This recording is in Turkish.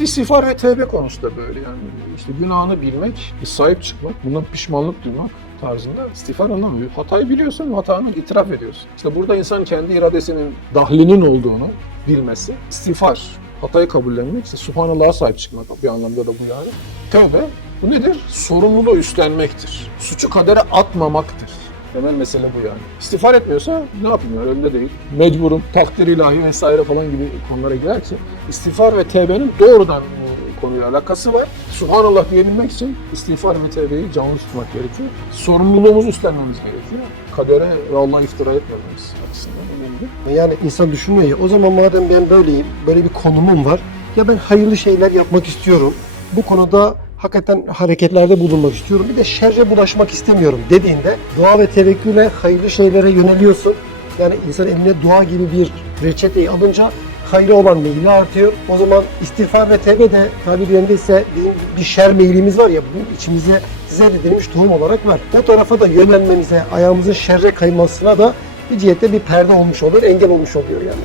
İşte istiğfar ve tevbe konusu da böyle yani. işte günahını bilmek, sahip çıkmak, bundan pişmanlık duymak tarzında istiğfar anlamıyor. Hatayı biliyorsun, hatanı itiraf ediyorsun. İşte burada insan kendi iradesinin dahlinin olduğunu bilmesi, istiğfar, hatayı kabullenmek, işte subhanallah'a sahip çıkmak bir anlamda da bu yani. Tövbe, bu nedir? Sorumluluğu üstlenmektir. Suçu kadere atmamaktır. Temel mesele bu yani. İstiğfar etmiyorsa ne yapayım yani önünde değil. Mecburum, takdir ilahi vesaire falan gibi konulara girerse istiğfar ve tevbenin doğrudan bu konuyla alakası var. Subhanallah diyebilmek için istiğfar ve tevbeyi canlı tutmak gerekiyor. Sorumluluğumuzu üstlenmemiz gerekiyor. Kadere ve Allah'a iftira etmememiz açısından önemli. Yani insan düşünüyor ya o zaman madem ben böyleyim, böyle bir konumum var. Ya ben hayırlı şeyler yapmak istiyorum. Bu konuda hakikaten hareketlerde bulunmak istiyorum. Bir de şerre bulaşmak istemiyorum dediğinde dua ve tevekküle hayırlı şeylere yöneliyorsun. Yani insan eline dua gibi bir reçeteyi alınca hayra olan meyili artıyor. O zaman istiğfar ve tevbe de tabir yerindeyse bizim bir şer meylimiz var ya bu içimize zerredilmiş tohum olarak var. O tarafa da yönelmemize, ayağımızın şerre kaymasına da bir cihette bir perde olmuş olur, engel olmuş oluyor yani.